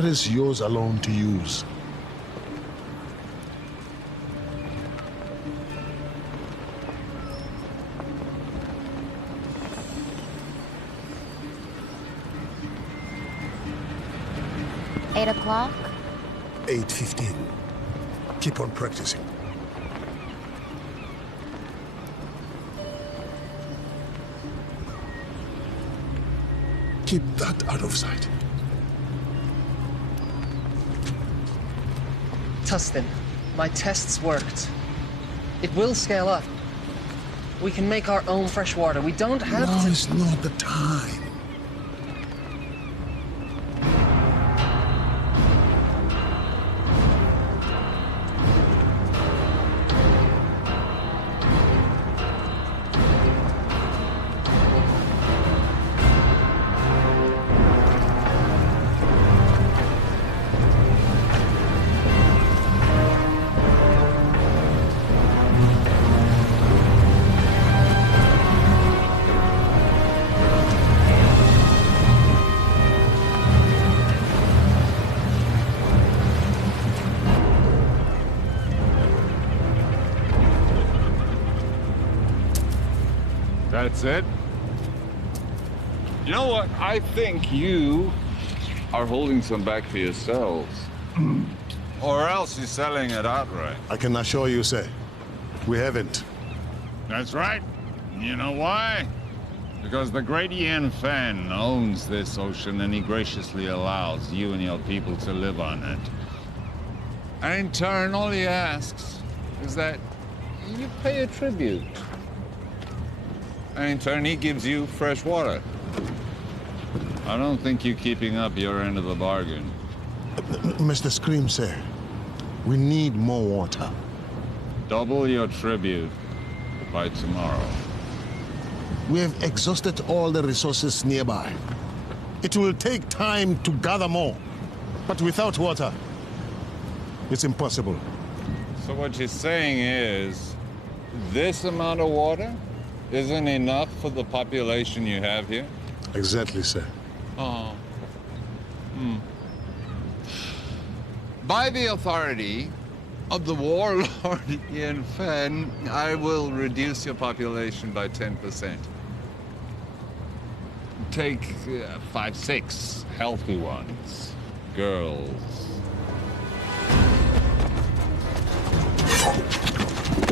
but is yours alone to use. $8 8:15. Keep on practicing. Keep that out of sight. Tustin, my tests worked. It will scale up. We can make our own fresh water. We don't have Now to... is not the time. That's it? You know what? I think you are holding some back for yourselves. Or else you're selling it outright. I can assure you, sir, we haven't. That's right. You know why? Because the great Ian Fan owns this ocean and he graciously allows you and your people to live on it. And in turn, all he asks is that you pay a tribute. And in turn, he gives you fresh water. I don't think you're keeping up your end of the bargain. Mr. Scream, sir, we need more water. Double your tribute by tomorrow. We have exhausted all the resources nearby. It will take time to gather more, but without water, it's impossible. So what you're saying is, this amount of water isn't enough for the population you have here? Exactly, sir. Oh. By the authority of the Warlord Ian Fan, I will reduce your population by 10%. Take 5, 6 healthy ones. Girls.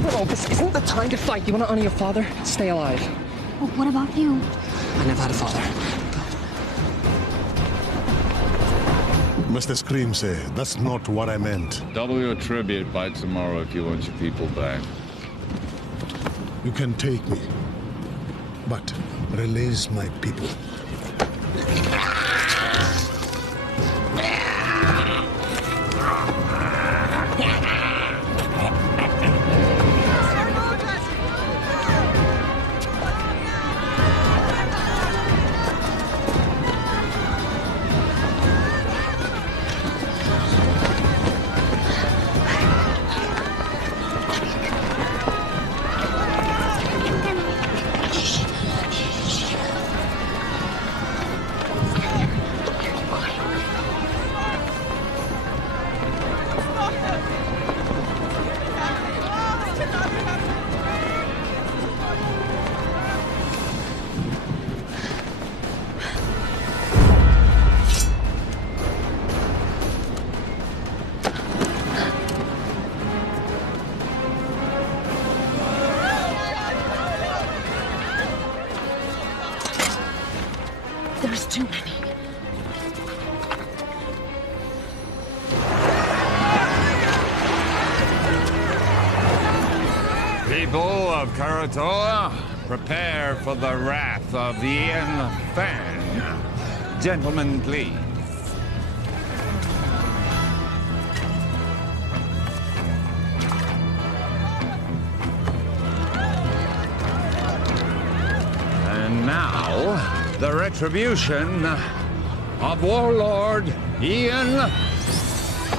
No, this isn't the time to fight. You want to honor your father? Stay alive. Well, what about you? I never had a father. Mr. Scream, sir, that's not what I meant. Double your tribute by tomorrow if you want your people back. You can take me, but release my people. There's too many. People of Karatoa, prepare for the wrath of Ian Fan. Gentlemen, please. And now, the retribution of Warlord Ian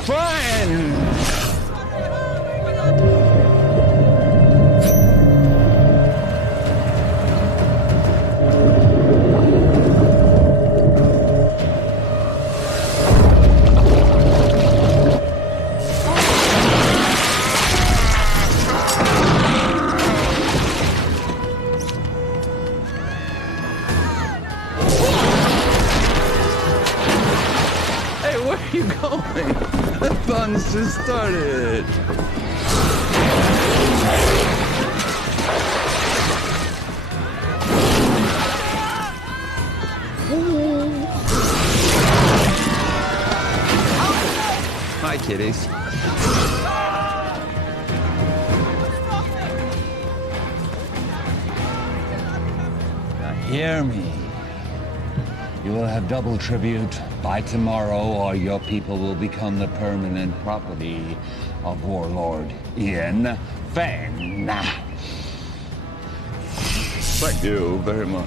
Fan! ones to start it. Hi, kiddies. Now hear me. You will have double tribute by tomorrow, or your people will become the permanent property of Warlord Ian Fenn. Thank you very much.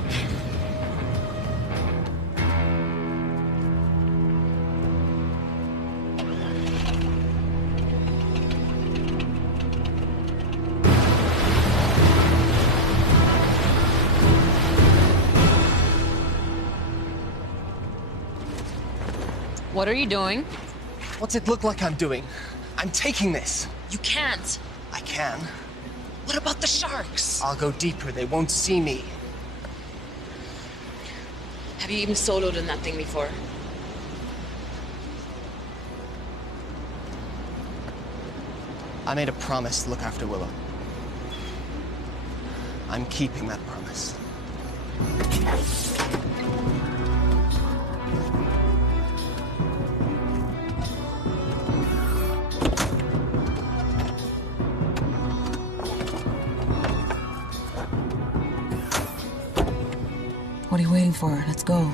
What are you doing? What's it look like I'm doing? I'm taking this. You can't. I can. What about the sharks? I'll go deeper. They won't see me. Have you even soloed in that thing before? I made a promise to look after Willow. I'm keeping that promise. What are you waiting for? Let's go.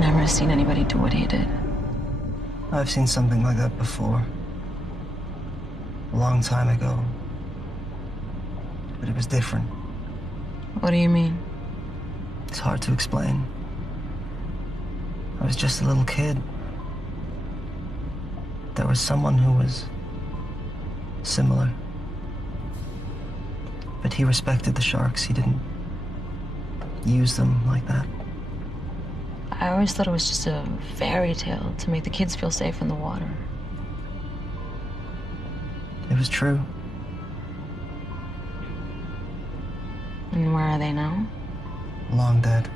Never seen anybody do what he did. I've seen something like that before. A long time ago. But it was different. What do you mean? It's hard to explain. I was just a little kid. There was someone who was similar. But he respected the sharks. He didn't use them like that. I always thought it was just a fairy tale to make the kids feel safe in the water. It was true. And where are they now? Long dead.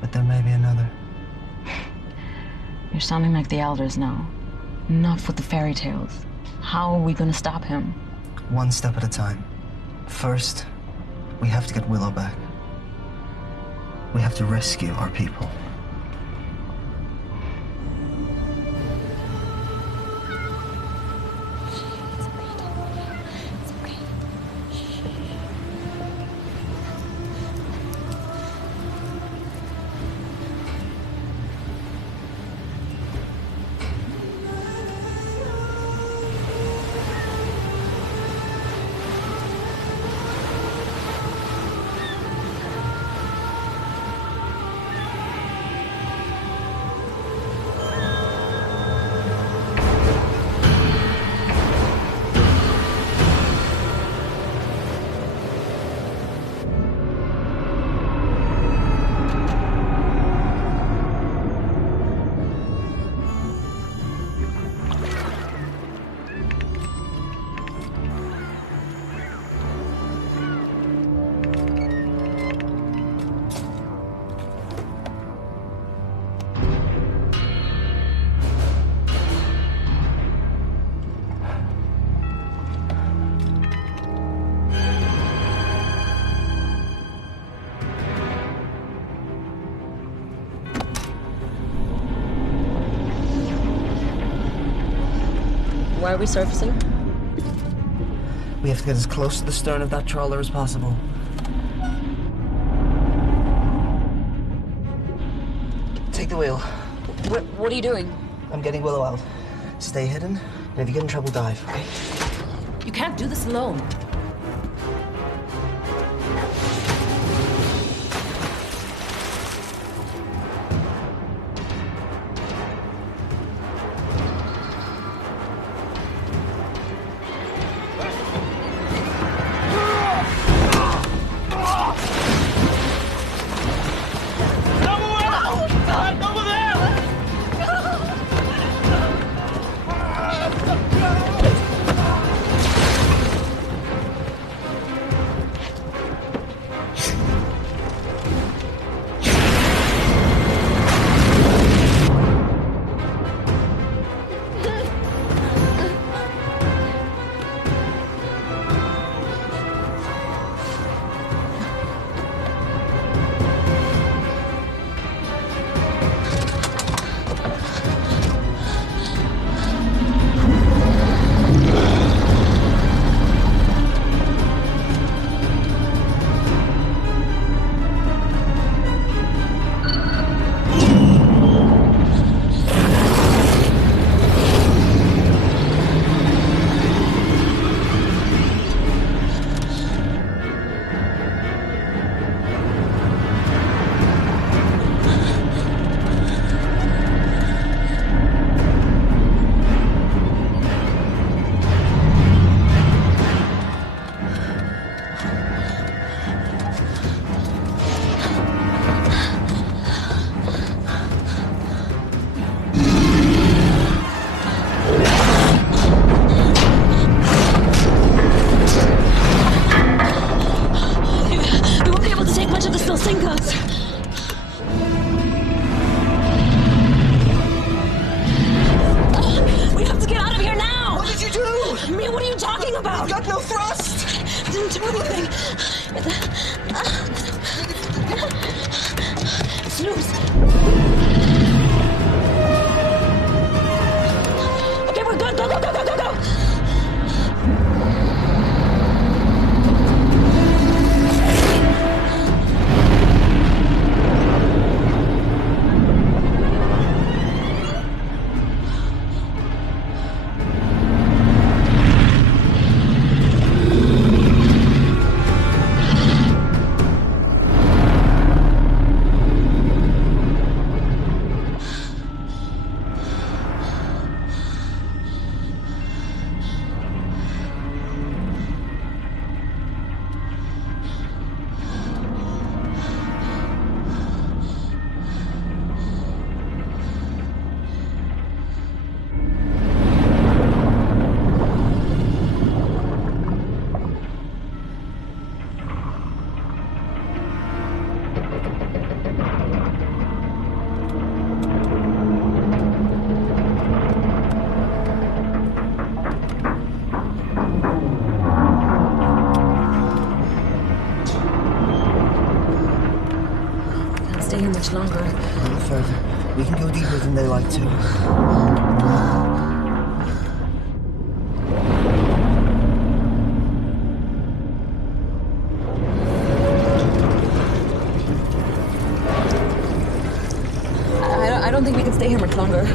But there may be another. You're sounding like the elders now. Enough with the fairy tales. How are we gonna stop him? One step at a time. First, we have to get Willow back. We have to rescue our people. Why are we surfacing? We have to get as close to the stern of that trawler as possible. Take the wheel. What are you doing? I'm getting Willow out. Stay hidden, and if you get in trouble, dive, okay? You can't do this alone. Much longer. A little further. We can go deeper than they like to. I don't think we can stay here much longer.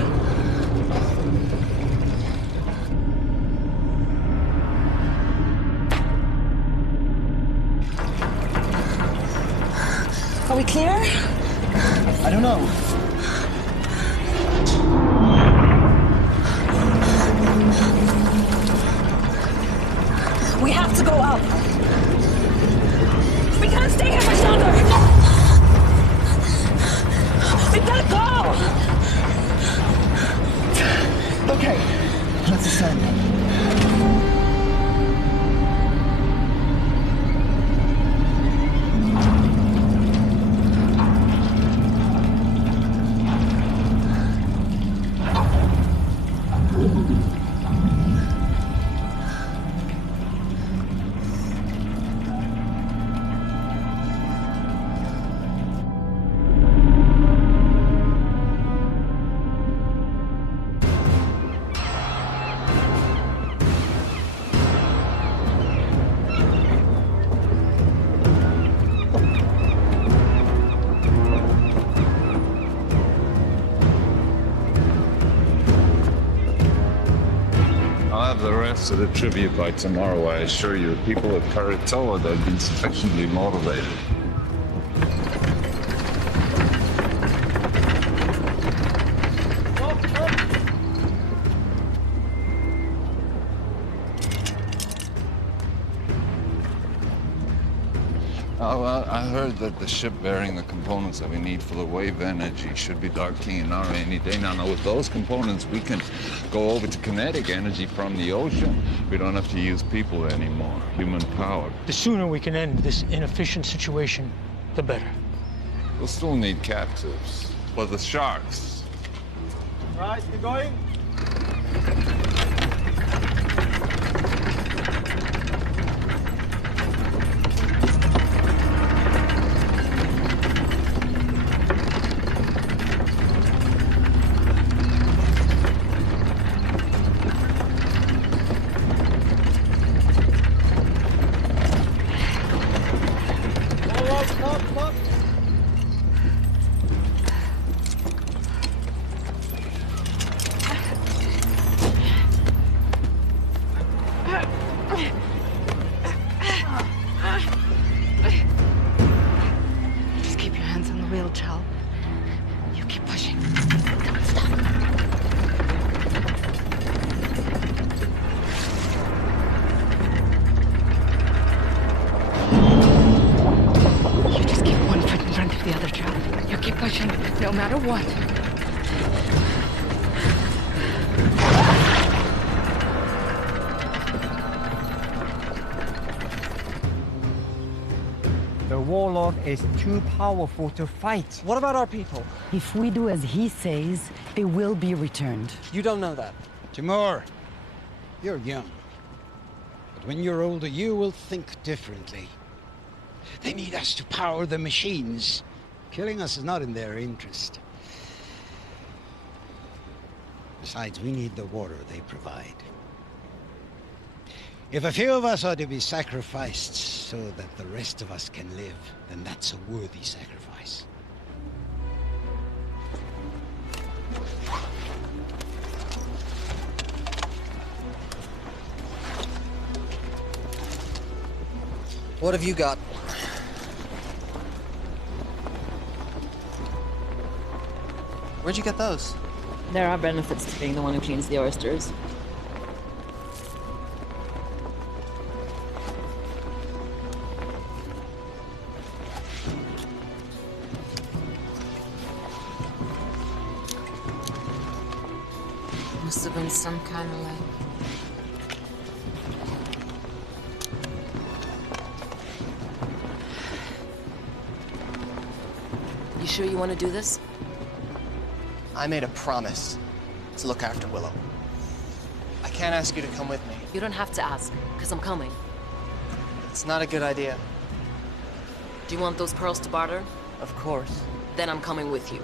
Are we clear? I don't know. We have to go up. We can't stay here much longer. We've got to go. Okay, let's ascend. pass to the tribute by tomorrow, I assure you. People at Karatoa, they've been sufficiently motivated. Oh, well, I heard that the ship bearing the components that we need for the wave energy should be docking in our any day. Now, with those components, we can go over to kinetic energy from the ocean. We don't have to use people anymore, human power. The sooner we can end this inefficient situation, the better. We'll still need captives, but the sharks. Right, you going? Just keep your hands on the wheel, Chal. You keep pushing. Don't stop. You just keep one foot in front of the other, Chal. You keep pushing, no matter what. The Warlord is too powerful to fight. What about our people? If we do as he says, they will be returned. You don't know that. Timur, you're young. But when you're older, you will think differently. They need us to power the machines. Killing us is not in their interest. Besides, we need the water they provide. If a few of us are to be sacrificed so that the rest of us can live, then that's a worthy sacrifice. What have you got? Where'd you get those? There are benefits to being the one who cleans the oysters. Must have been some kind of lake. You sure you want to do this? I made a promise to look after Willow. I can't ask you to come with me. You don't have to ask, because I'm coming. It's not a good idea. Do you want those pearls to barter? Of course. Then I'm coming with you.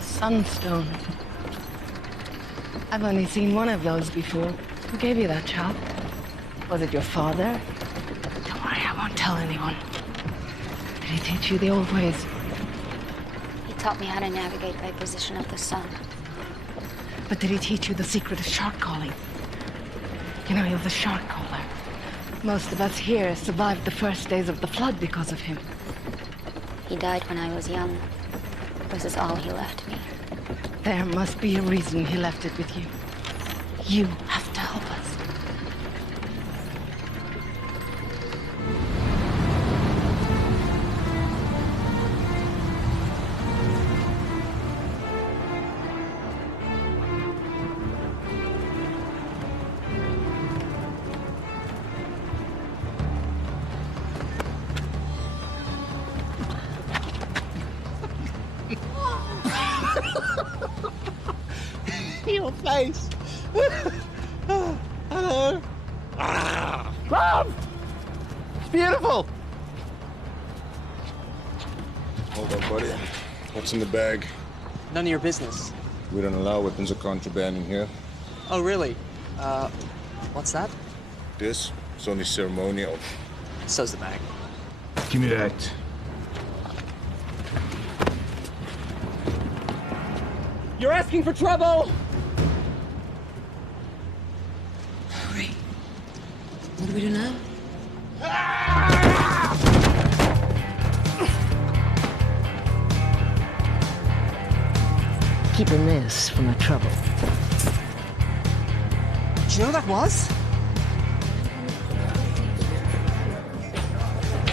Sunstone. I've only seen one of those before. Who gave you that, Chal? Was it your father? Don't worry, I won't tell anyone. Did he teach you the old ways? He taught me how to navigate by position of the sun. But did he teach you the secret of shark calling? You know, he was a shark caller. Most of us here survived the first days of the flood because of him. He died when I was young. This is all he left me. There must be a reason he left it with you. You have to help us. Your face. Hello. Mom! It's beautiful! Hold on, buddy. What's in the bag? None of your business. We don't allow weapons of contraband in here. Oh, really? What's that? This is only ceremonial. So's the bag. Give me that. You're asking for trouble! Hurry. What do we do now? Keeping this from the trouble. Do you know who that was?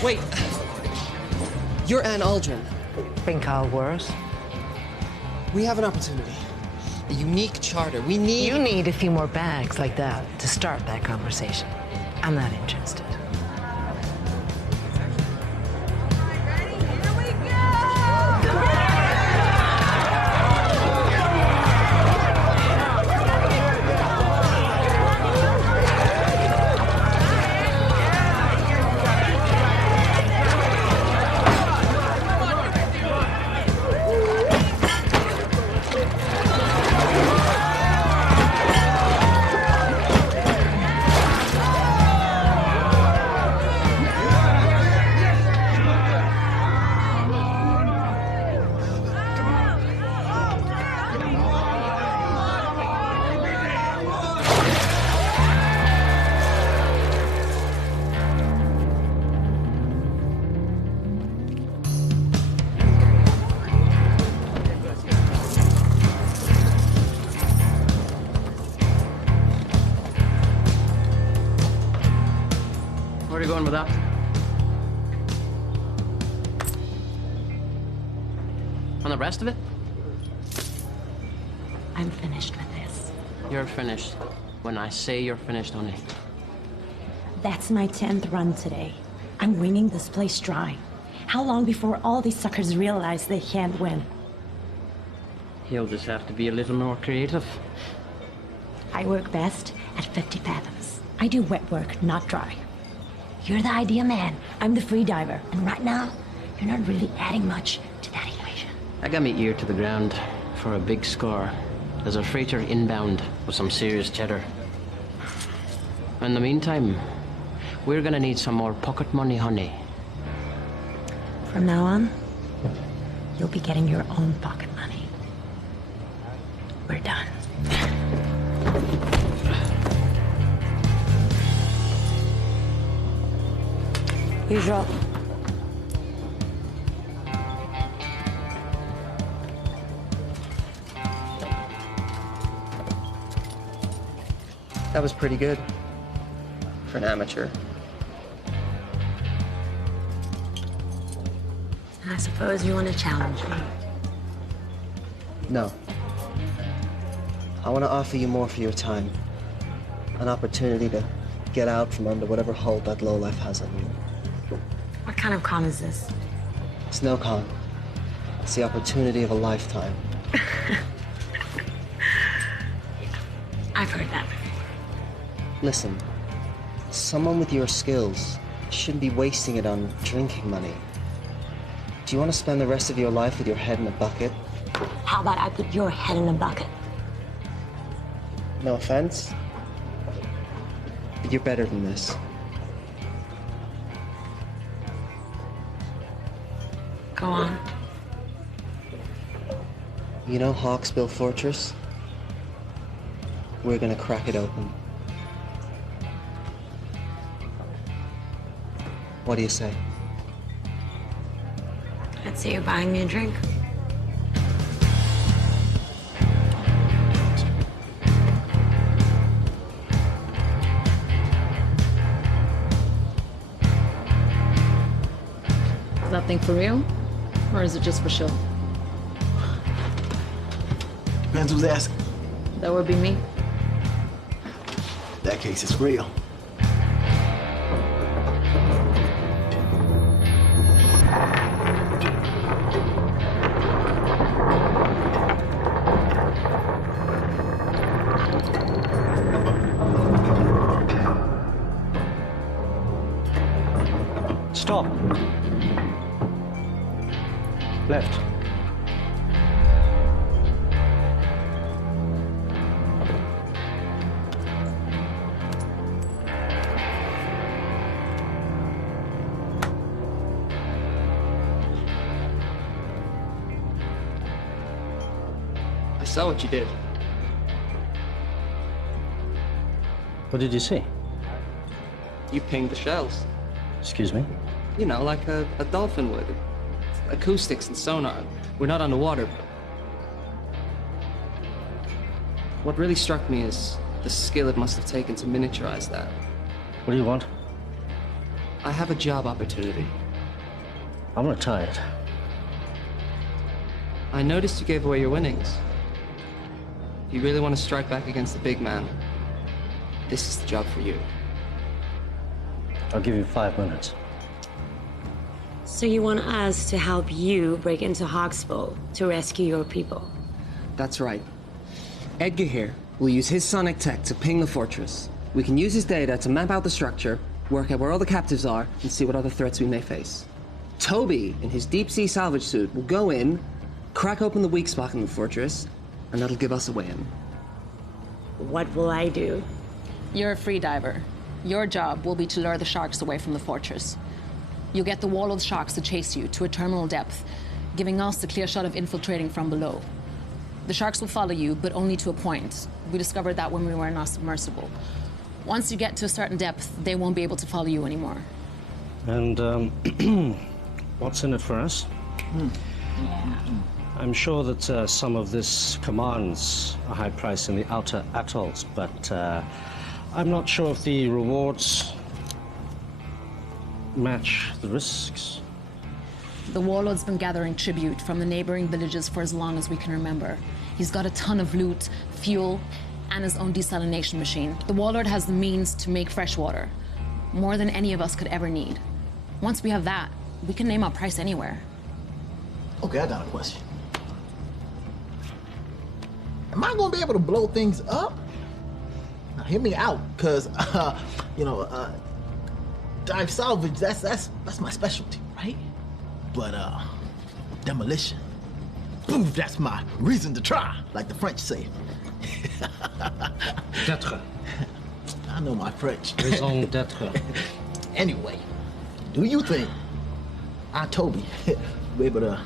Wait. You're Anne Aldrin. Think I'll worse? We have an opportunity. A unique charter. We need... You need a few more bags like that to start that conversation. I'm not interested. Where are you going with that? And the rest of it? I'm finished with this. You're finished. When I say you're finished, honey. That's my 10th run today. I'm wringing this place dry. How long before all these suckers realize they can't win? You'll just have to be a little more creative. I work best at 50 fathoms. I do wet work, not dry. You're the idea man. I'm the free diver. And right now, you're not really adding much to that equation. I got me ear to the ground for a big score. There's a freighter inbound with some serious cheddar. In the meantime, we're gonna need some more pocket money, honey. From now on, you'll be getting your own pocket money. We're done. Usual. That was pretty good. For an amateur. I suppose you want to challenge me. No. I want to offer you more for your time. An opportunity to get out from under whatever hold that lowlife has on you. What kind of con is this? It's no con. It's the opportunity of a lifetime. I've heard that. Listen, someone with your skills shouldn't be wasting it on drinking money. Do you want to spend the rest of your life with your head in a bucket? How about I put your head in a bucket? No offense, but you're better than this. Go on. You know Hawksbill Fortress? We're gonna crack it open. What do you say? I'd say you're buying me a drink. Is that thing for real? Or is it just for show? Depends who's asking. That would be me. In that case, it's real. Left. I saw what you did. What did you see? You pinged the shells. Excuse me? You know, like a dolphin would. Acoustics and sonar. We're not underwater. What really struck me is the skill it must have taken to miniaturize that. What do you want? I have a job opportunity. I'm retired. I noticed you gave away your winnings. If you really want to strike back against the big man, this is the job for you. I'll give you 5 minutes. So you want us to help you break into Hawksbow to rescue your people? That's right. Edgar here will use his sonic tech to ping the fortress. We can use his data to map out the structure, work out where all the captives are, and see what other threats we may face. Toby, in his deep-sea salvage suit, will go in, crack open the weak spot in the fortress, and that'll give us a way in. What will I do? You're a free diver. Your job will be to lure the sharks away from the fortress. You'll get the Warlord sharks to chase you to a terminal depth, giving us the clear shot of infiltrating from below. The sharks will follow you, but only to a point. We discovered that when we were in our submersible. Once you get to a certain depth, they won't be able to follow you anymore. And, what's in it for us? Yeah. I'm sure that some of this commands a high price in the outer atolls, but I'm not sure if the rewards match the risks. The Warlord's been gathering tribute from the neighboring villages for as long as we can remember. He's got a ton of loot, fuel, and his own desalination machine. The Warlord has the means to make fresh water, more than any of us could ever need. Once we have that, we can name our price anywhere. Okay, I got a question. Am I gonna be able to blow things up? Now, hear me out, cause dive salvage, that's my specialty, right? But demolition, boom, that's my reason to try, like the French say. D'être. I know my French. Raison d'être. Anyway, do you think Toby will be able to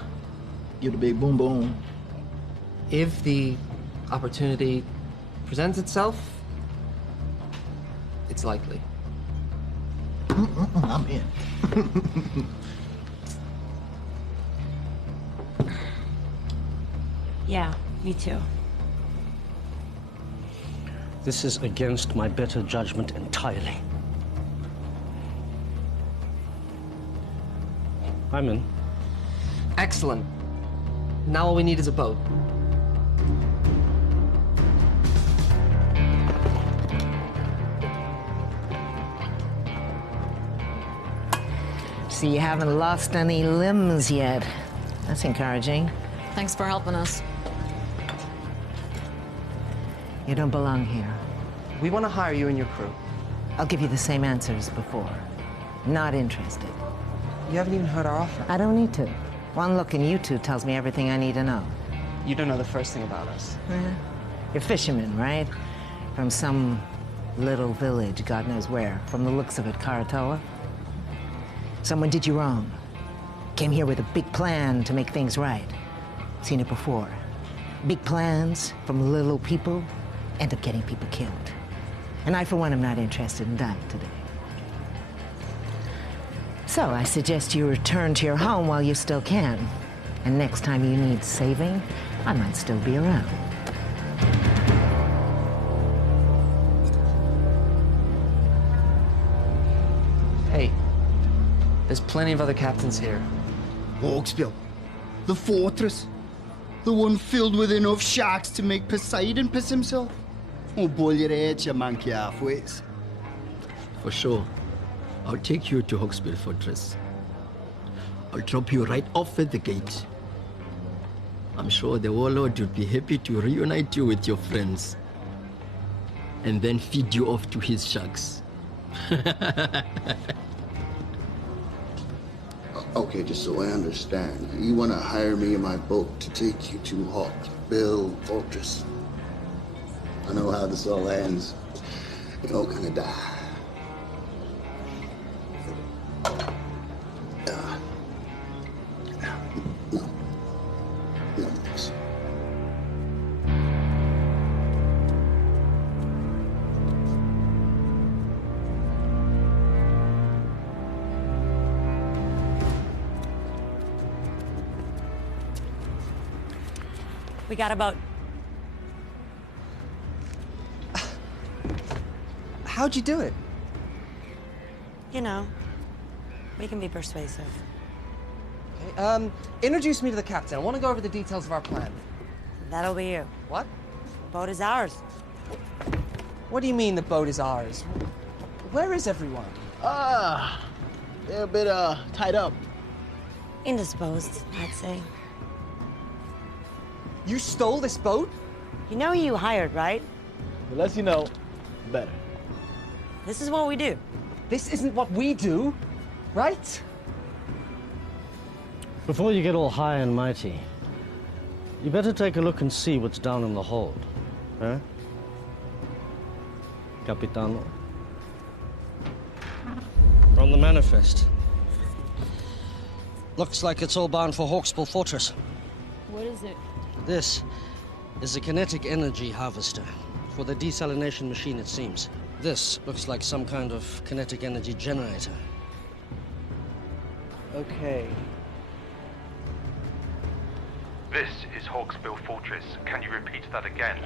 give the big boom boom? If the opportunity presents itself, it's likely. I'm in. Yeah, me too. This is against my better judgment entirely. I'm in. Excellent. Now all we need is a boat. So you haven't lost any limbs yet. That's encouraging. Thanks for helping us. You don't belong here. We want to hire you and your crew. I'll give you the same answer as before. Not interested. You haven't even heard our offer. I don't need to. One look in you two tells me everything I need to know. You don't know the first thing about us. You're fishermen, right? From some little village, God knows where. From the looks of it, Karatoa. Someone did you wrong. Came here with a big plan to make things right. Seen it before. Big plans from little people end up getting people killed. And I, for one, am not interested in dying today. So I suggest you return to your home while you still can. And next time you need saving, I might still be around. Hey, there's plenty of other captains here. Hawksbill, the fortress. The one filled with enough sharks to make Poseidon piss himself. Oh, boil your head, you monkey halfways. For sure. I'll take you to Hawksbill Fortress. I'll drop you right off at the gate. I'm sure the Warlord would be happy to reunite you with your friends. And then feed you off to his sharks. Okay, just so I understand, you want to hire me in my boat to take you to Hawksbill Fortress. I know how this all ends. You're all gonna die. No, thanks. We got a boat. How'd you do it? You know, we can be persuasive. Okay, introduce me to the captain. I want to go over the details of our plan. That'll be you. What? The boat is ours. What do you mean the boat is ours? Where is everyone? They're a bit, tied up. Indisposed, I'd say. You stole this boat? You know who you hired, right? The less you know, the better. This is what we do. This isn't what we do, right? Before you get all high and mighty, you better take a look and see what's down in the hold. Huh? Capitano. From the manifest. Looks like it's all bound for Hawksbill Fortress. What is it? This is a kinetic energy harvester for the desalination machine, it seems. This looks like some kind of kinetic energy generator. Okay. This is Hawksbill Fortress. Can you repeat that again?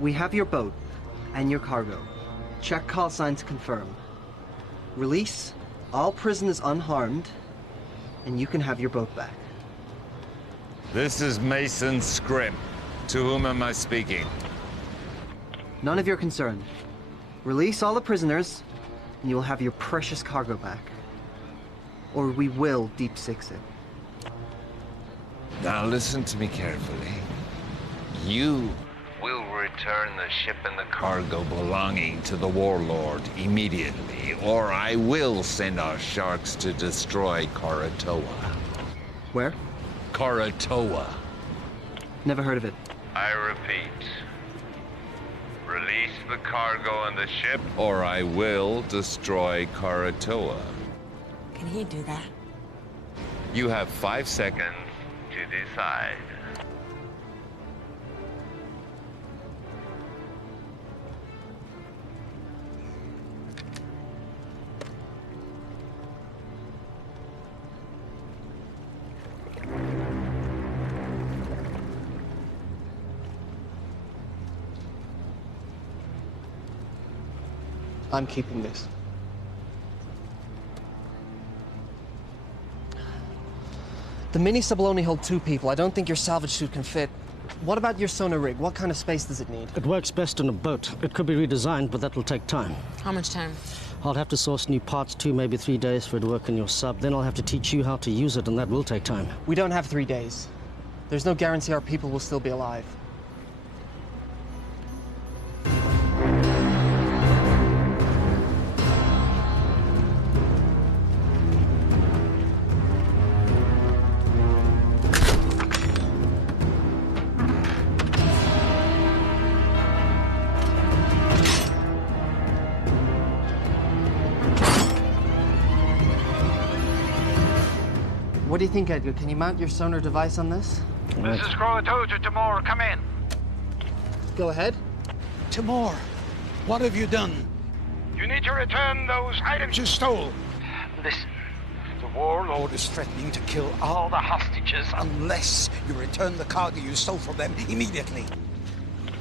We have your boat and your cargo. Check call sign to confirm. Release all prisoners unharmed, and you can have your boat back. This is Mason Scrim. To whom am I speaking? None of your concern. Release all the prisoners, and you will have your precious cargo back. Or we will deep six it. Now listen to me carefully. You will return the ship and the cargo belonging to the Warlord immediately, or I will send our sharks to destroy Karatoa. Where? Karatoa. Never heard of it. I repeat. Release the cargo and the ship, or I will destroy Karatoa. Can he do that? You have 5 seconds to decide. I'm keeping this. The mini-sub will only hold 2 people. I don't think your salvage suit can fit. What about your sonar rig? What kind of space does it need? It works best in a boat. It could be redesigned, but that will take time. How much time? I'll have to source new parts, 2, maybe 3 days for it to work in your sub. Then I'll have to teach you how to use it, and that will take time. We don't have 3 days. There's no guarantee our people will still be alive. What do you think, Edgar? Can you mount your sonar device on this? This is Karatoa to Timor. Come in. Go ahead. Timor, what have you done? You need to return those items you stole. Listen, the Warlord is threatening to kill all the hostages unless you return the cargo you stole from them immediately.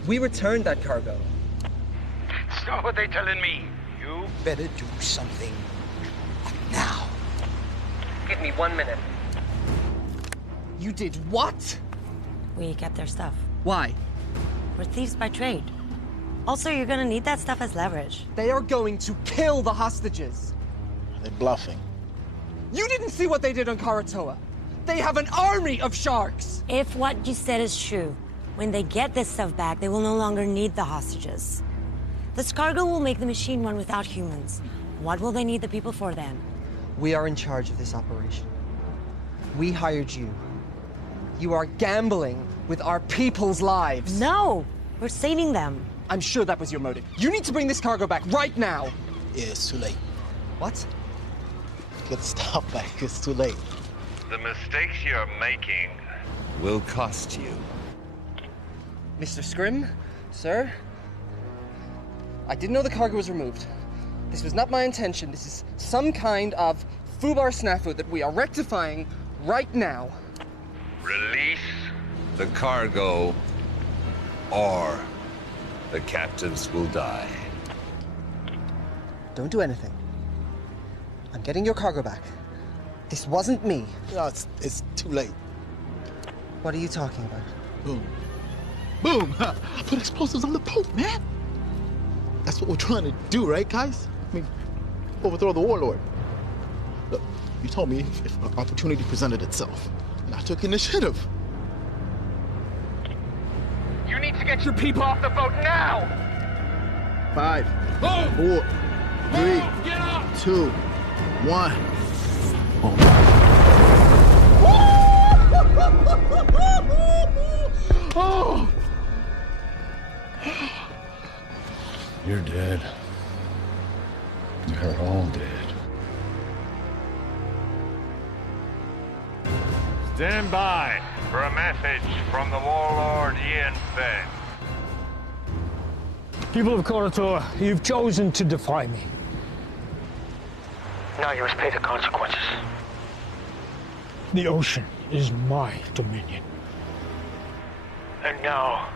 We returned that cargo. It's not what they're telling me. You better do something now. Give me 1 minute. You did what? We kept their stuff. Why? We're thieves by trade. Also, you're gonna need that stuff as leverage. They are going to kill the hostages. They're bluffing. You didn't see what they did on Karatoa. They have an army of sharks. If what you said is true, when they get this stuff back, they will no longer need the hostages. This cargo will make the machine run without humans. What will they need the people for then? We are in charge of this operation. We hired you. You are gambling with our people's lives. No! We're saving them. I'm sure that was your motive. You need to bring this cargo back right now! Yeah, it's too late. What? Get the stuff back. It's too late. The mistakes you're making will cost you. Mr. Scrim, sir, I didn't know the cargo was removed. This was not my intention. This is some kind of foobar snafu that we are rectifying right now. Release the cargo, or the captives will die. Don't do anything. I'm getting your cargo back. This wasn't me. No, it's too late. What are you talking about? Boom. Boom! I put explosives on the boat, man! That's what we're trying to do, right, guys? I mean, overthrow the Warlord. Look, you told me if an opportunity presented itself, and I took initiative. You need to get your people off the boat now! 5, 4, 3, 2, 1. Oh! You're dead. You're all dead. Stand by for a message from the Warlord Ian Fenn. People of Kharatoa, you've chosen to defy me. Now you must pay the consequences. The ocean is my dominion. And now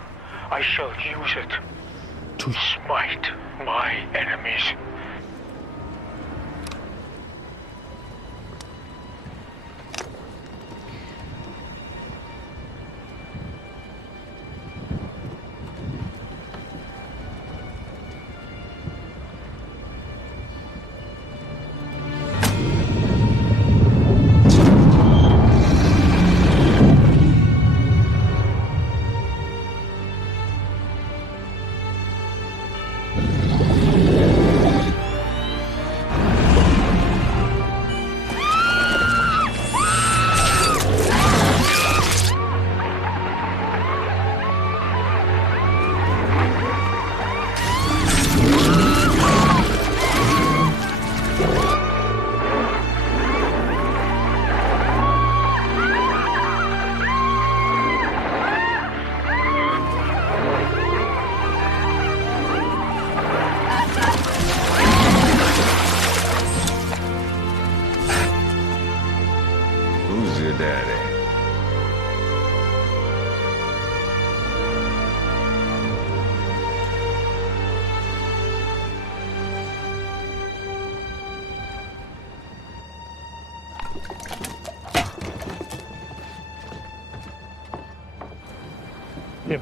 I shall use it to smite my enemies. Who's your daddy? Yep.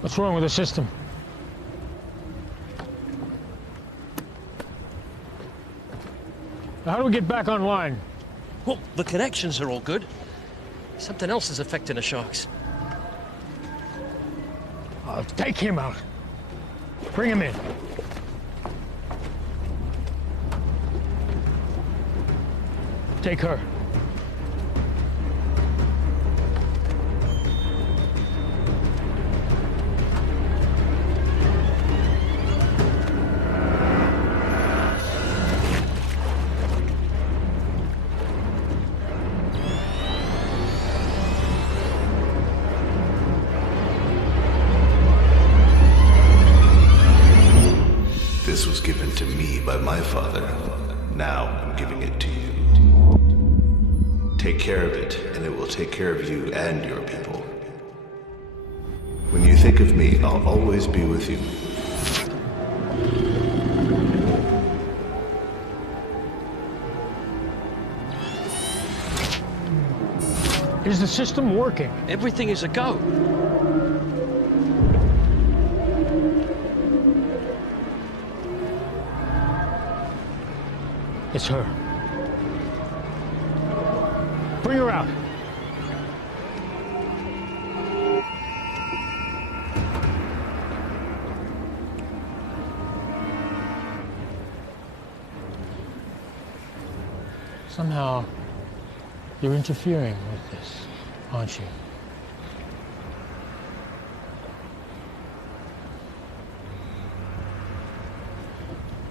What's wrong with the system? How do we get back online? Well, the connections are all good. Something else is affecting the sharks. Take him out. Bring him in. Take her. This was given to me by my father. Now I'm giving it to you. Take care of it, and it will take care of you and your people. When you think of me, I'll always be with you. Is the system working? Everything is a go. It's her. Bring her out. Somehow, you're interfering with this, aren't you?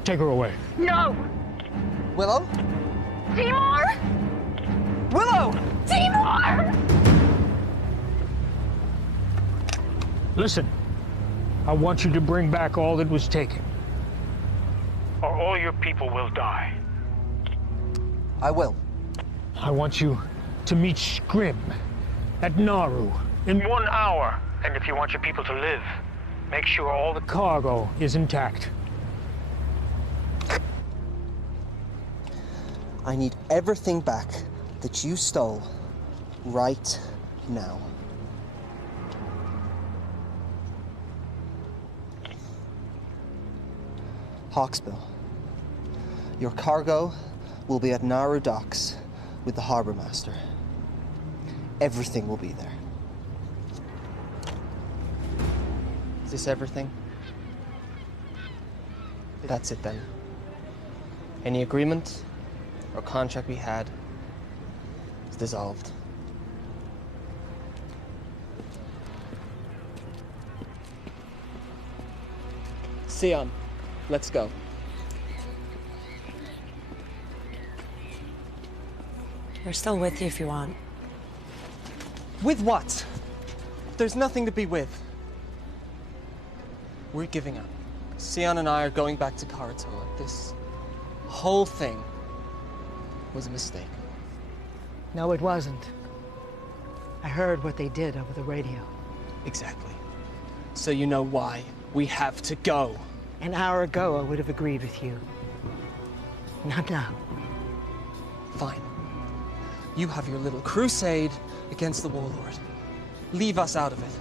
Take her away. No! Willow? Timur! Willow! Timur! Listen, I want you to bring back all that was taken, or all your people will die. I will. I want you to meet Scrim at Nauru in 1 hour. And if you want your people to live, make sure all the cargo is intact. I need everything back that you stole right now. Hawksbill, your cargo will be at Nauru docks with the harbor master. Everything will be there. Is this everything? That's it then. Any agreement or contract we had is dissolved. Sion, let's go. We're still with you if you want. With what? There's nothing to be with. We're giving up. Sion and I are going back to Karatoa. This whole thing was a mistake. No, it wasn't. I heard what they did over the radio. Exactly. So you know why we have to go. An hour ago, I would have agreed with you. Not now. Fine. You have your little crusade against the Warlord. Leave us out of it.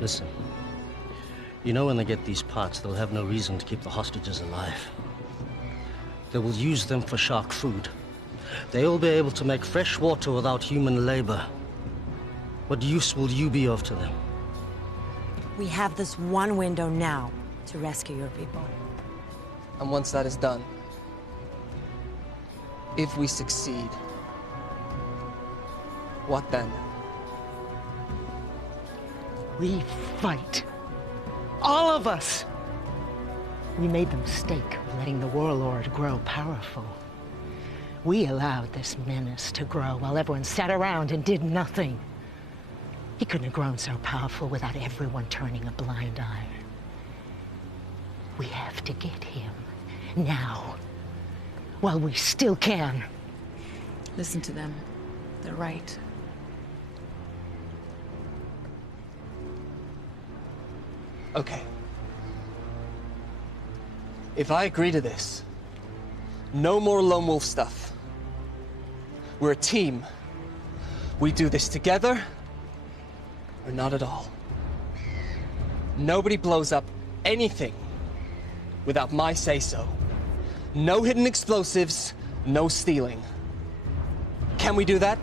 Listen, you know when they get these parts, they'll have no reason to keep the hostages alive. They will use them for shark food. They will be able to make fresh water without human labor. What use will you be of to them? We have this one window now to rescue your people. And once that is done, if we succeed, what then? We fight. All of us. We made the mistake of letting the Warlord grow powerful. We allowed this menace to grow while everyone sat around and did nothing. He couldn't have grown so powerful without everyone turning a blind eye. We have to get him now, while we still can. Listen to them. They're right. Okay. If I agree to this, no more lone wolf stuff. We're a team. We do this together, or not at all. Nobody blows up anything without my say-so. No hidden explosives, no stealing. Can we do that?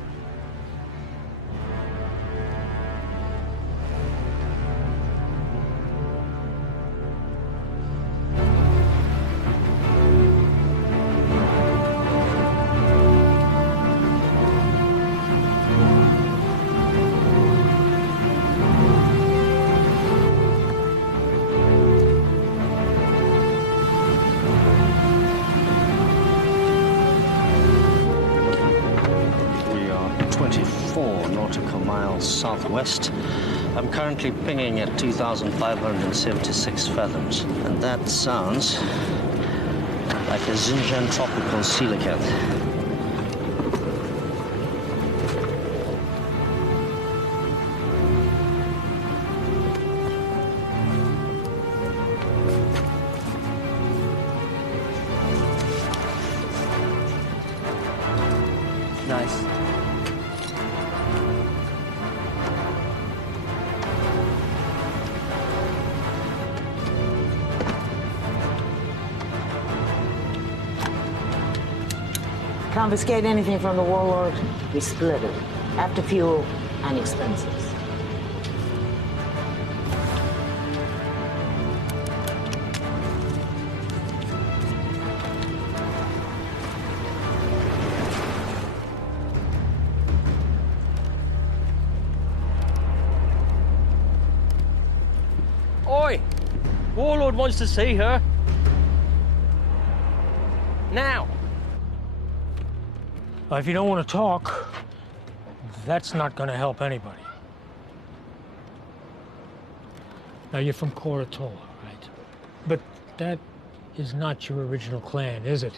Southwest. I'm currently pinging at 2,576 fathoms, and that sounds like a Xinjiang tropical coelacanth. Nice. confiscate anything from the Warlord, we split it. After fuel and expenses. Oi! Warlord wants to see her. Now! If you don't want to talk, that's not going to help anybody. Now, you're from Koratola, right? But that is not your original clan, is it?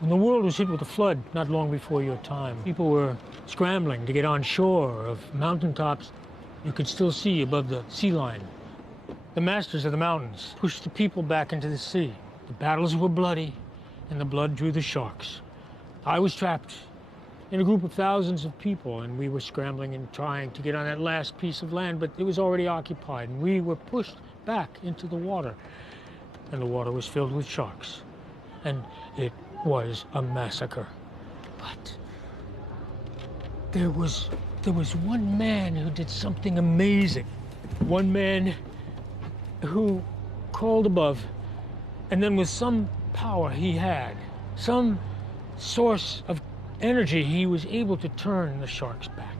When the world was hit with a flood not long before your time, people were scrambling to get on shore of mountaintops you could still see above the sea line. The masters of the mountains pushed the people back into the sea. The battles were bloody, and the blood drew the sharks. I was trapped in a group of thousands of people, and we were scrambling and trying to get on that last piece of land, but it was already occupied, and we were pushed back into the water. And the water was filled with sharks. And it was a massacre. But there was one man who did something amazing. One man who crawled above, and then with some power he had, some source of energy, he was able to turn the sharks back.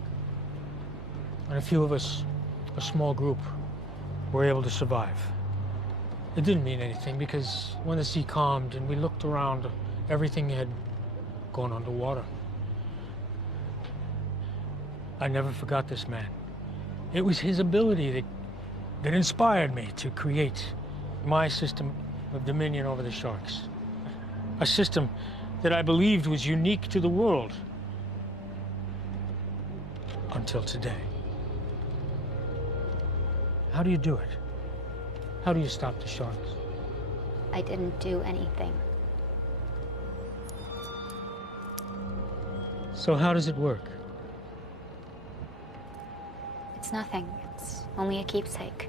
And a few of us, a small group, were able to survive. It didn't mean anything because when the sea calmed and we looked around, everything had gone underwater. I never forgot this man. It was his ability that inspired me to create my system of dominion over the sharks. A system that I believed was unique to the world. Until today. How do you do it? How do you stop the sharks? I didn't do anything. So how does it work? It's nothing. It's only a keepsake.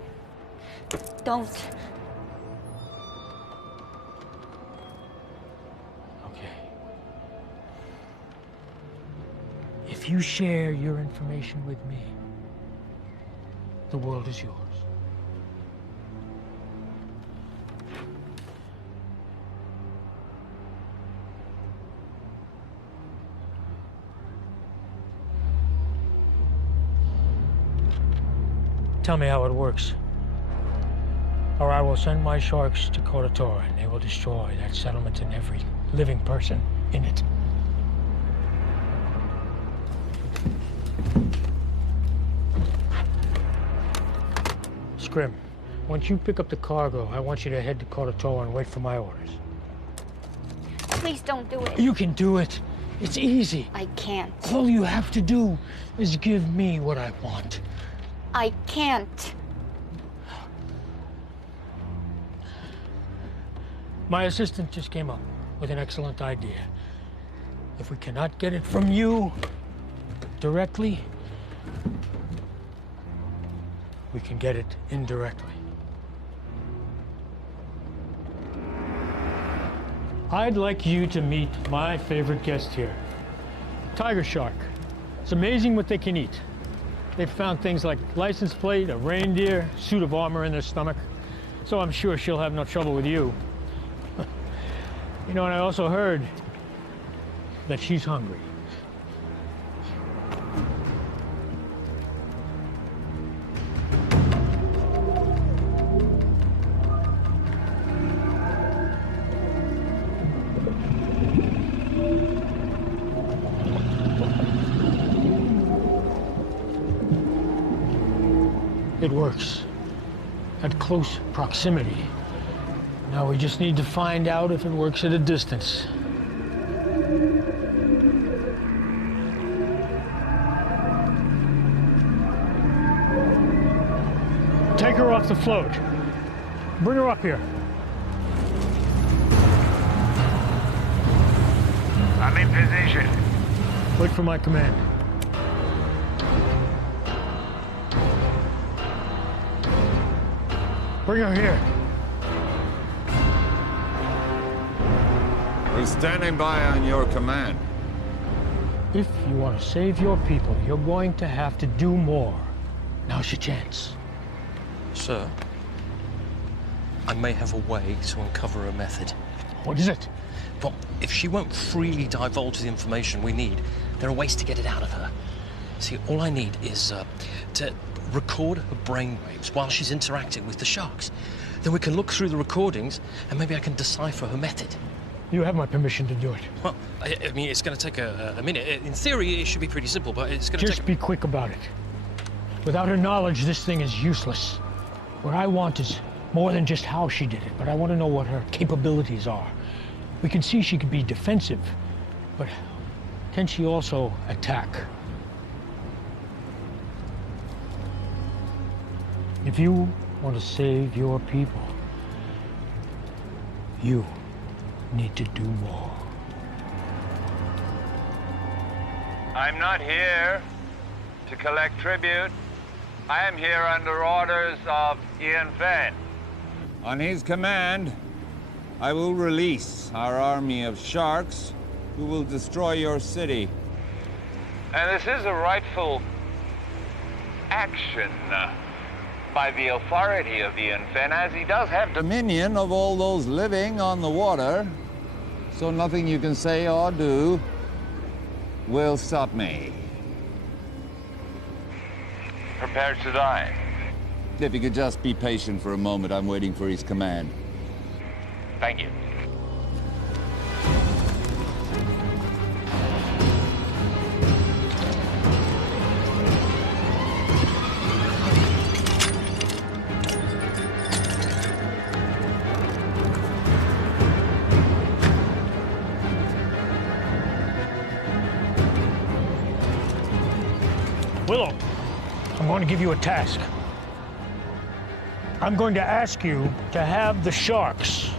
Don't. If you share your information with me, the world is yours. Tell me how it works, or I will send my sharks to Koratola and they will destroy that settlement and every living person in it. Scrim, once you pick up the cargo, I want you to head to Koratola and wait for my orders. Please don't do it. You can do it. It's easy. I can't. All you have to do is give me what I want. I can't. My assistant just came up with an excellent idea. If we cannot get it from you directly, we can get it indirectly. I'd like you to meet my favorite guest here, tiger shark. It's amazing what they can eat. They've found things like license plate, a reindeer, suit of armor in their stomach. So I'm sure she'll have no trouble with you. You know, and I also heard that she's hungry. It works at close proximity. Now we just need to find out if it works at a distance. Take her off the float. Bring her up here. I'm in position. Wait for my command. Bring her here. We're standing by on your command. If you want to save your people, you're going to have to do more. Now's your chance. Sir, I may have a way to uncover a method. What is it? Well, if she won't freely divulge the information we need, there are ways to get it out of her. See, all I need is to record her brainwaves while she's interacting with the sharks. Then we can look through the recordings and maybe I can decipher her method. You have my permission to do it. Well, I mean, it's going to take a minute. In theory, it should be pretty simple, but it's going to take... Just be quick about it. Without her knowledge, this thing is useless. What I want is more than just how she did it, but I want to know what her capabilities are. We can see she could be defensive, but can she also attack? If you want to save your people, you need to do more. I'm not here to collect tribute. I am here under orders of Ian Fenn. On his command, I will release our army of sharks who will destroy your city. And this is a rightful action by the authority of Ian Fenn, as he does have Dominion of all those living on the water, so nothing you can say or do will stop me. prepared to die. If you could just be patient for a moment, I'm waiting for his command. Thank you. Willow, I'm going to give you a task. I'm going to ask you to have the sharks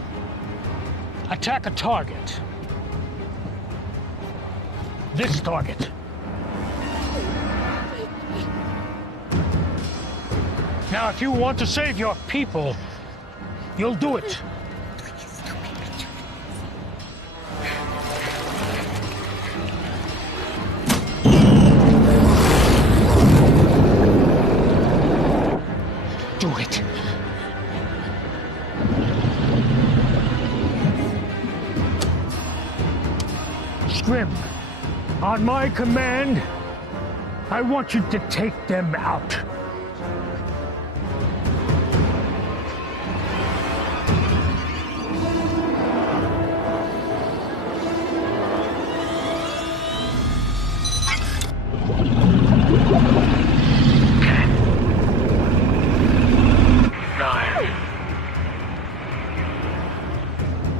attack a target. This target. Now, if you want to save your people, you'll do it. Do it. Scrim, on my command, I want you to take them out.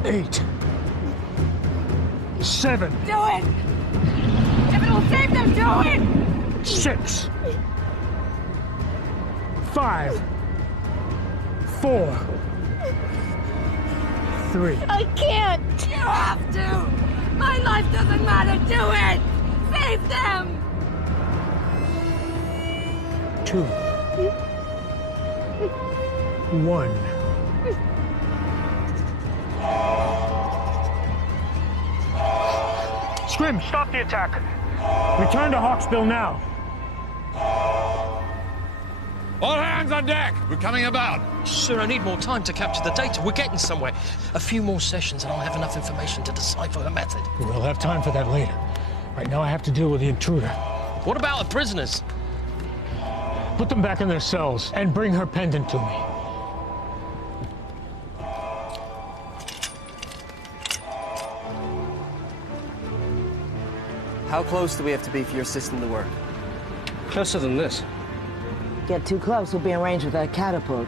Eight. 7. Do it! If it will save them, do it! 6. 5. 4. 3. I can't! You have to! My life doesn't matter! Do it! Save them! 2. 1. Scrim, stop the attack. Return to Hawksbill now. All hands on deck! We're coming about! Sir, I need more time to capture the data. We're getting somewhere. A few more sessions and I'll have enough information to decipher her method. We'll have time for that later. Right now I have to deal with the intruder. What about the prisoners? Put them back in their cells and bring her pendant to me. How close do we have to be for your system to work? Closer than this. Get too close, we'll be in range with that catapult.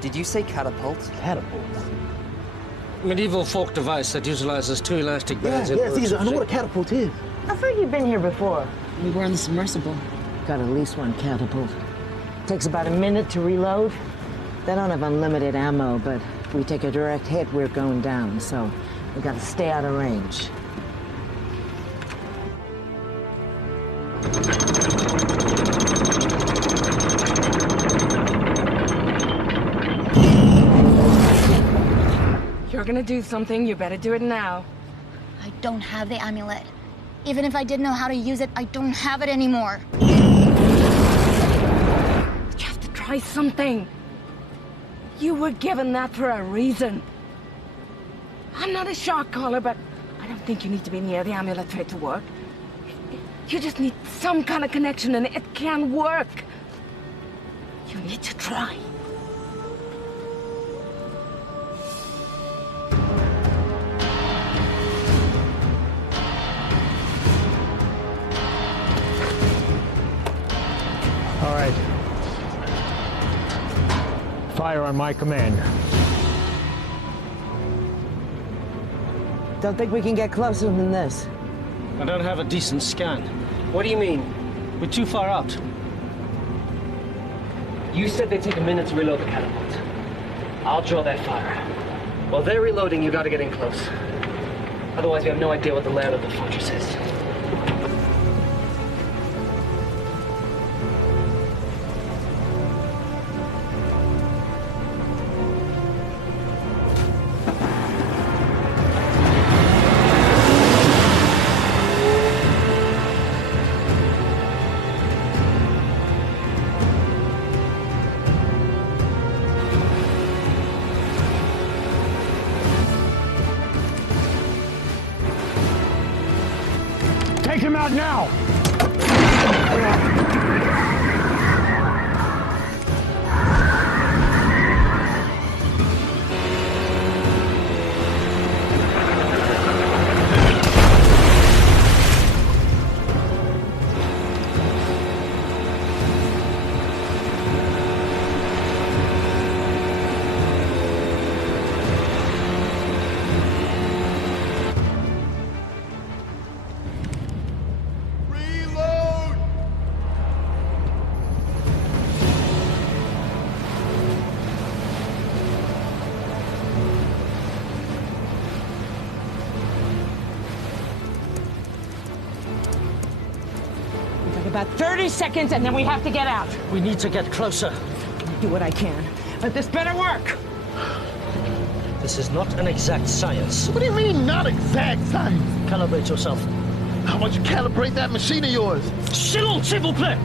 Did you say catapult? Catapult. Medieval folk device that utilizes two elastic bands. I know what a catapult is. I've heard you've been here before. We were on the submersible. Got at least one catapult. Takes about a minute to reload. They don't have unlimited ammo, but if we take a direct hit, we're going down, so we gotta stay out of range. you're gonna do something, you better do it now. I don't have the amulet. Even if I did know how to use it, I don't have it anymore. You have to try something. You were given that for a reason. I'm not a shark caller, but I don't think you need to be near the amulet for it to work. You just need some kind of connection, and it can work. You need to try. All right. Fire on my command. Don't think we can get closer than this. I don't have a decent scan. What do you mean? We're too far out. You said they'd take a minute to reload the catapult. I'll draw that fire. While they're reloading, you gotta get in close. Otherwise, we have no idea what the layout of the fortress is. Take him out now! About 30 seconds, and then we have to get out. We need to get closer. Do what I can, but this better work. This is not an exact science. What do you mean, not exact science? Calibrate yourself. How much you calibrate that machine of yours? Silence, s'il vous plaît!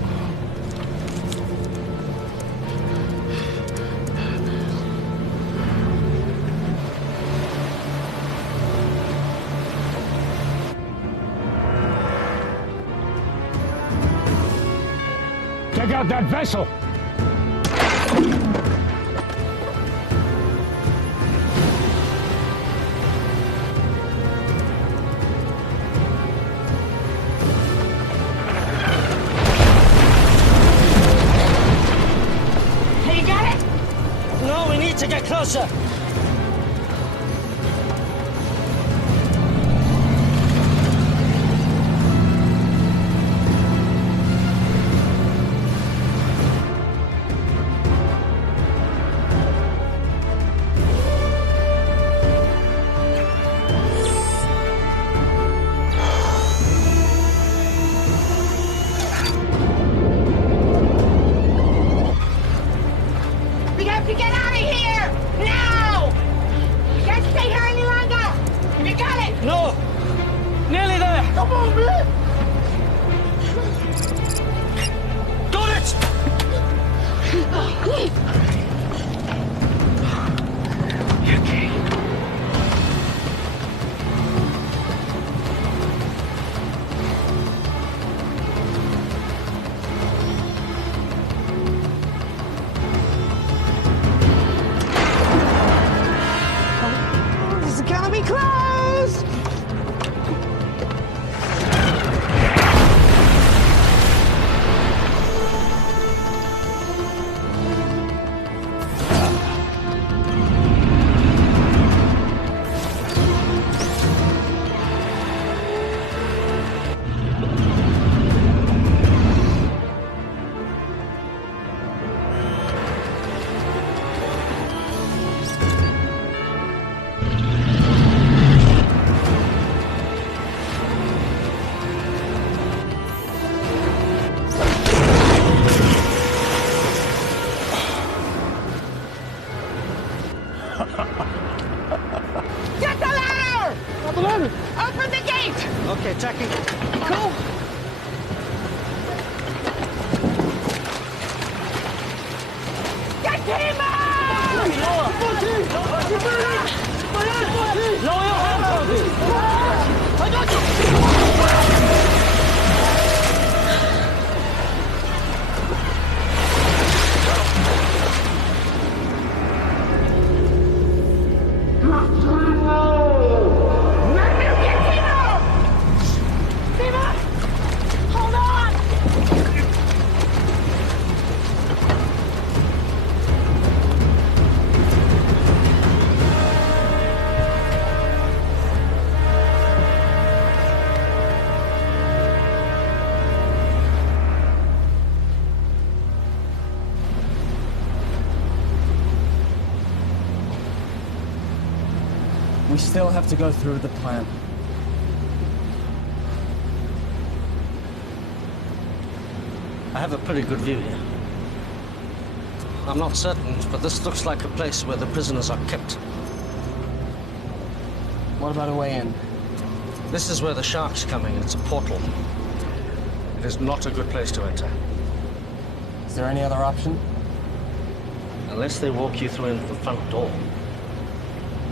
Take out that vessel! Hey, you got it? No, we need to get closer. We have to get out of here! Now! We can't stay here any longer! You got it! No! Nearly there! Come on, man! Got it! Okay. This is gonna be close! Jackie. Go! Get him out! Lower your hands, I got you! We still have to go through the plan. I have a pretty good view here. I'm not certain, but this looks like a place where the prisoners are kept. What about a way in? This is where the shark's coming. It's a portal. It is not a good place to enter. Is there any other option? Unless they walk you through into the front door.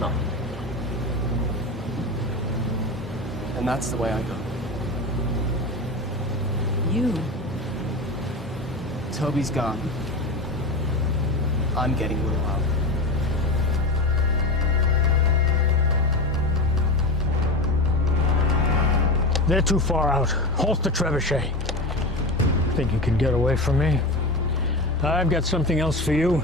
No. And that's the way I go. You? Toby's gone. I'm getting Will out. They're too far out. Halt the trebuchet. Think you can get away from me? I've got something else for you.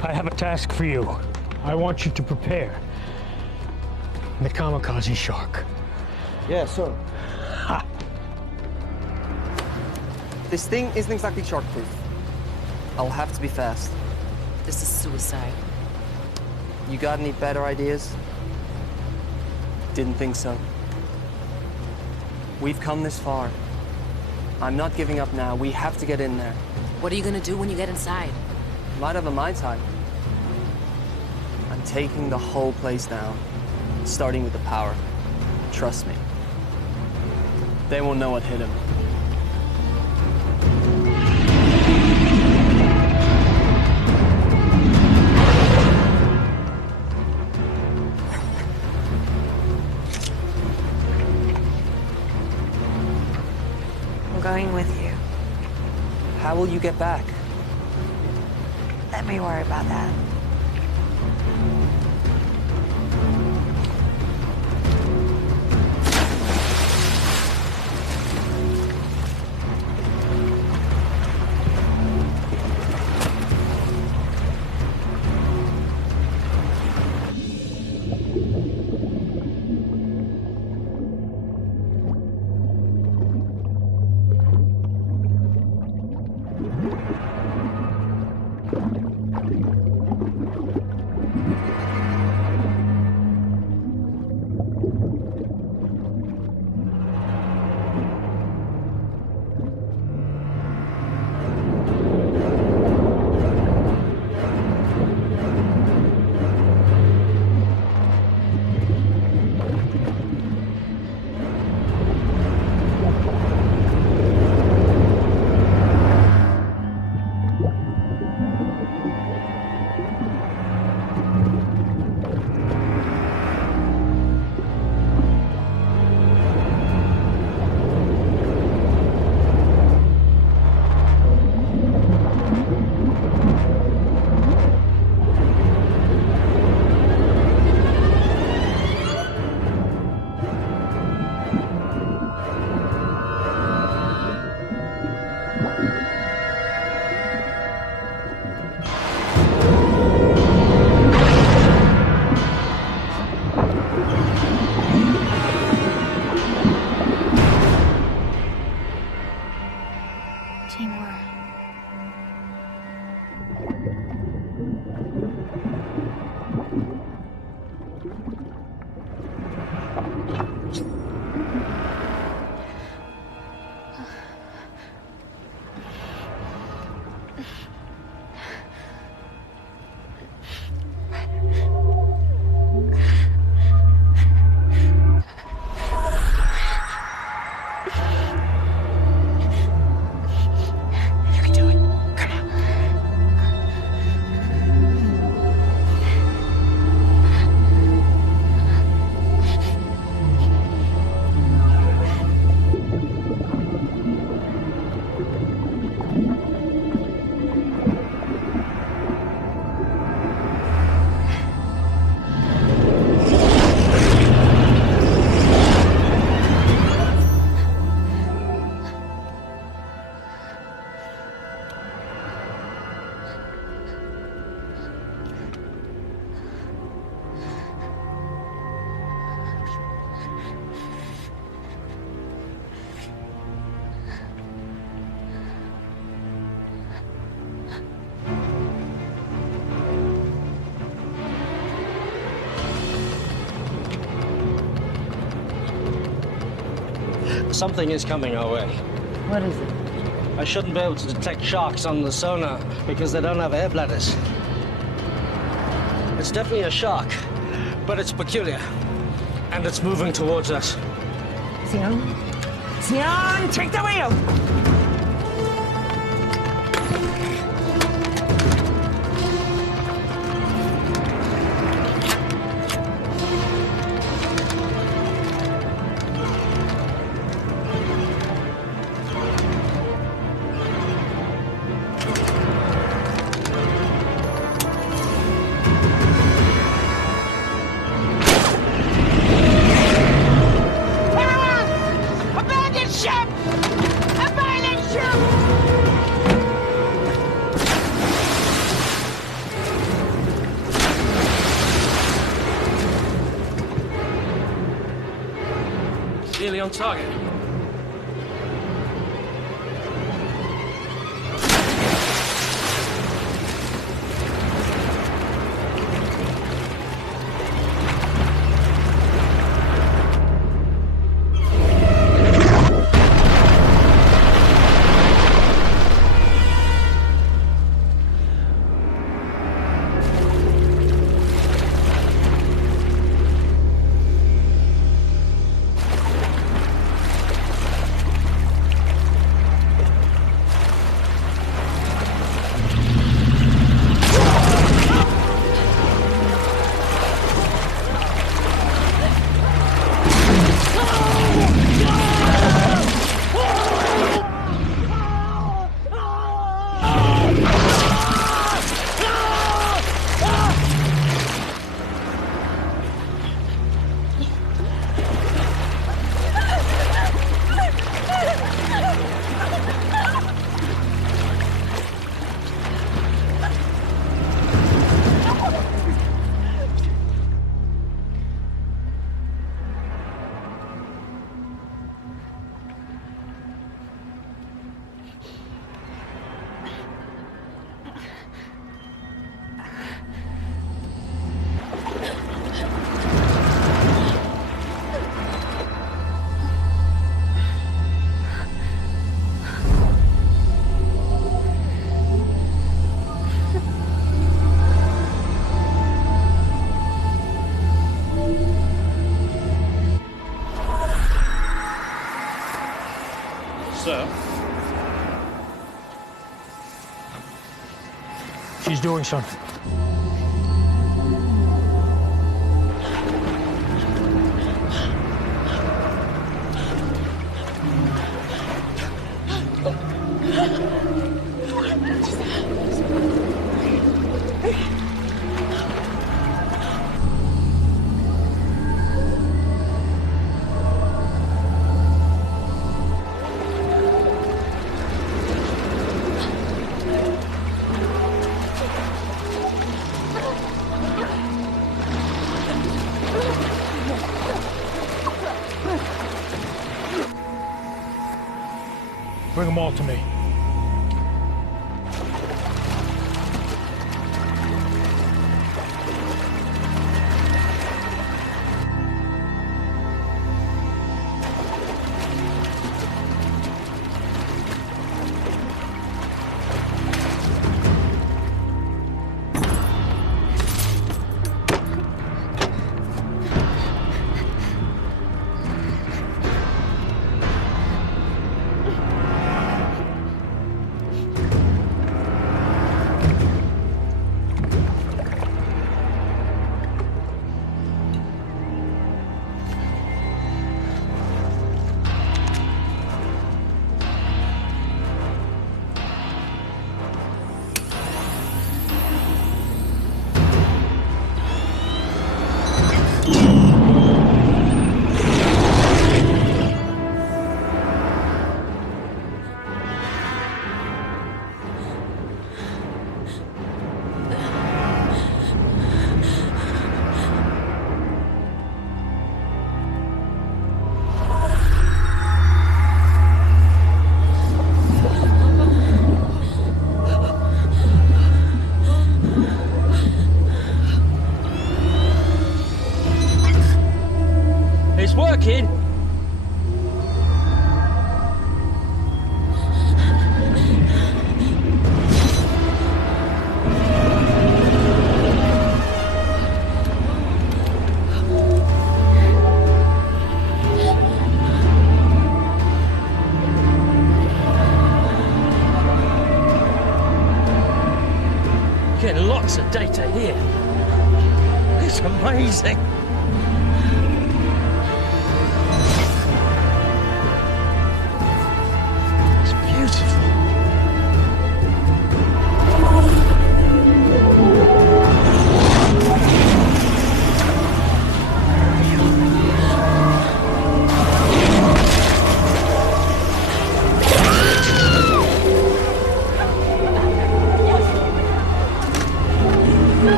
I have a task for you. I want you to prepare the kamikaze shark. Yeah, sir. Ha. This thing isn't exactly shark-proof. I'll have to be fast. This is suicide. You got any better ideas? Didn't think so. We've come this far. I'm not giving up now. We have to get in there. What are you gonna do when you get inside? Might have a Mai Tai. I'm taking the whole place down, starting with the power. Trust me. They won't know what hit him. I'm going with you. How will you get back? Let me worry about that. Something is coming our way. What is it? I shouldn't be able to detect sharks on the sonar because they don't have air bladders. It's definitely a shark, but it's peculiar. And it's moving towards us. Sion? Sion, take the wheel! Nearly on target. She's doing something. Bring them all to me. getting lots of data here. It's amazing. It's beautiful.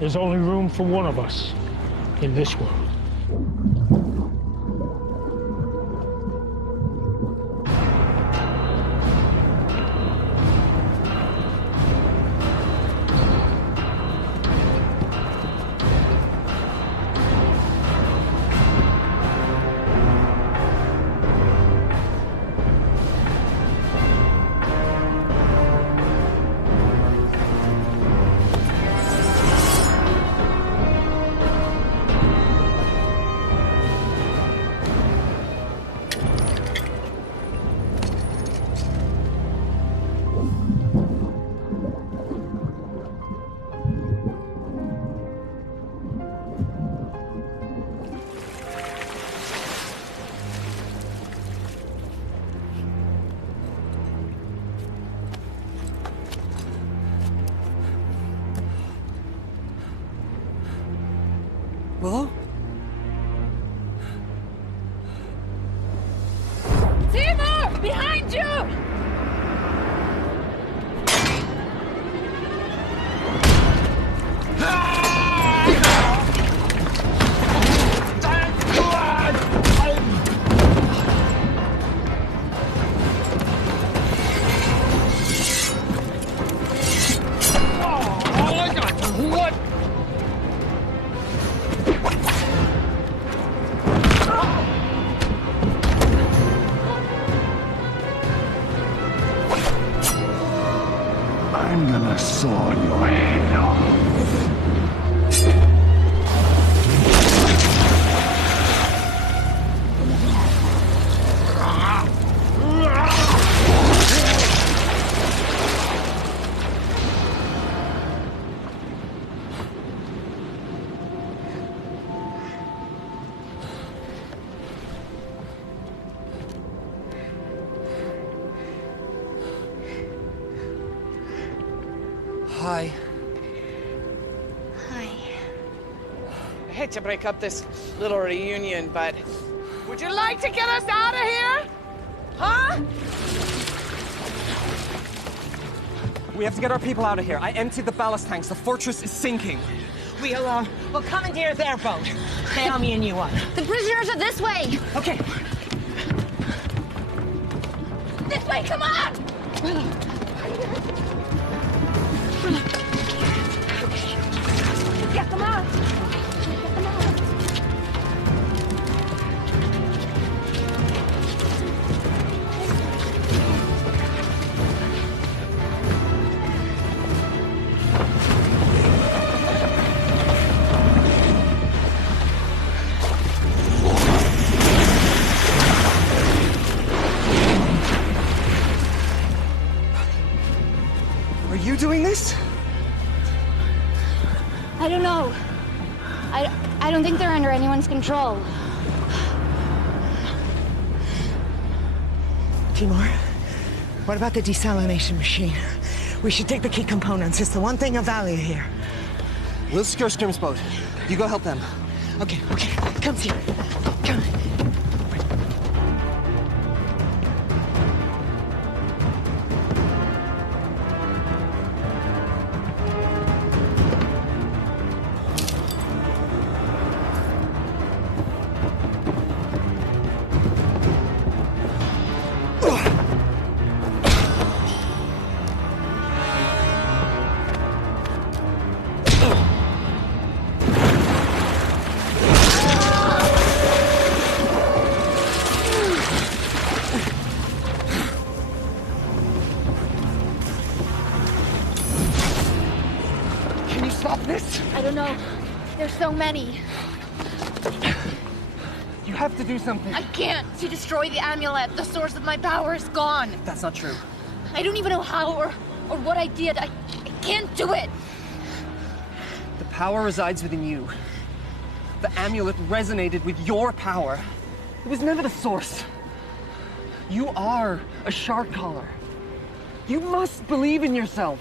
There's only room for one of us in this world. Willow? Timur! Behind you! I'm gonna saw your head off. Hi. Hi. I hate to break up this little reunion, but would you like to get us out of here? Huh? We have to get our people out of here. I emptied the ballast tanks. The fortress is sinking. We'll commandeer their boat. Naomi and you on. The prisoners are this way. Okay. This way, come on! Get them out! Get them out! Are you doing this? I don't know. I don't think they're under anyone's control. Timur, what about the desalination machine? We should take the key components. It's the one thing of value here. We'll secure Scrim's boat. You go help them. Okay. Come here. Come. I don't know. There's so many. You have to do something. I can't. To destroy the amulet, the source of my power is gone. That's not true. I don't even know how or what I did. I can't do it. The power resides within you. The amulet resonated with your power. It was never the source. You are a shark collar. You must believe in yourself.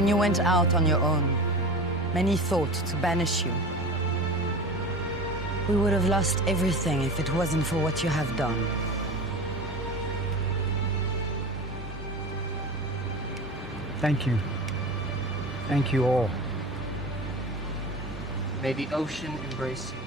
When you went out on your own, many thought to banish you. We would have lost everything if it wasn't for what you have done. Thank you. Thank you all. May the ocean embrace you.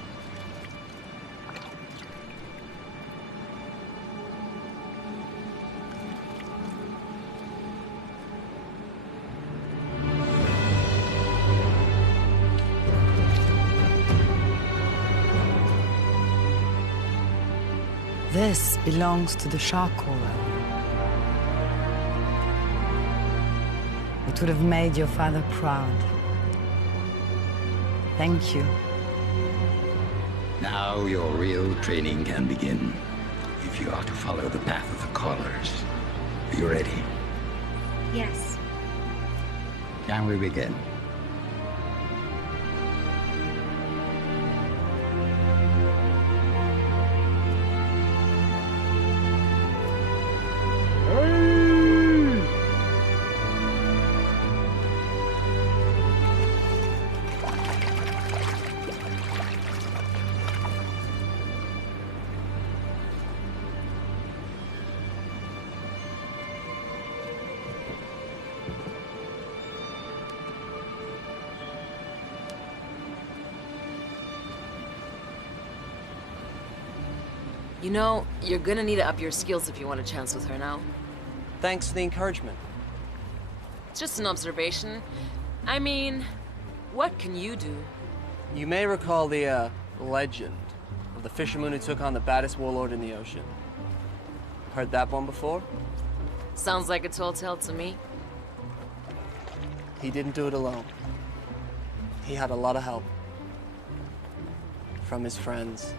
This belongs to the shark caller. It would have made your father proud. Thank you. Now your real training can begin. If you are to follow the path of the callers. Are you ready? Yes. Can we begin? You know, you're gonna need to up your skills if you want a chance with her now. Thanks for the encouragement. It's just an observation. I mean, what can you do? You may recall the, legend of the fisherman who took on the baddest warlord in the ocean. Heard that one before? Sounds like a tall tale to me. He didn't do it alone. He had a lot of help. From his friends.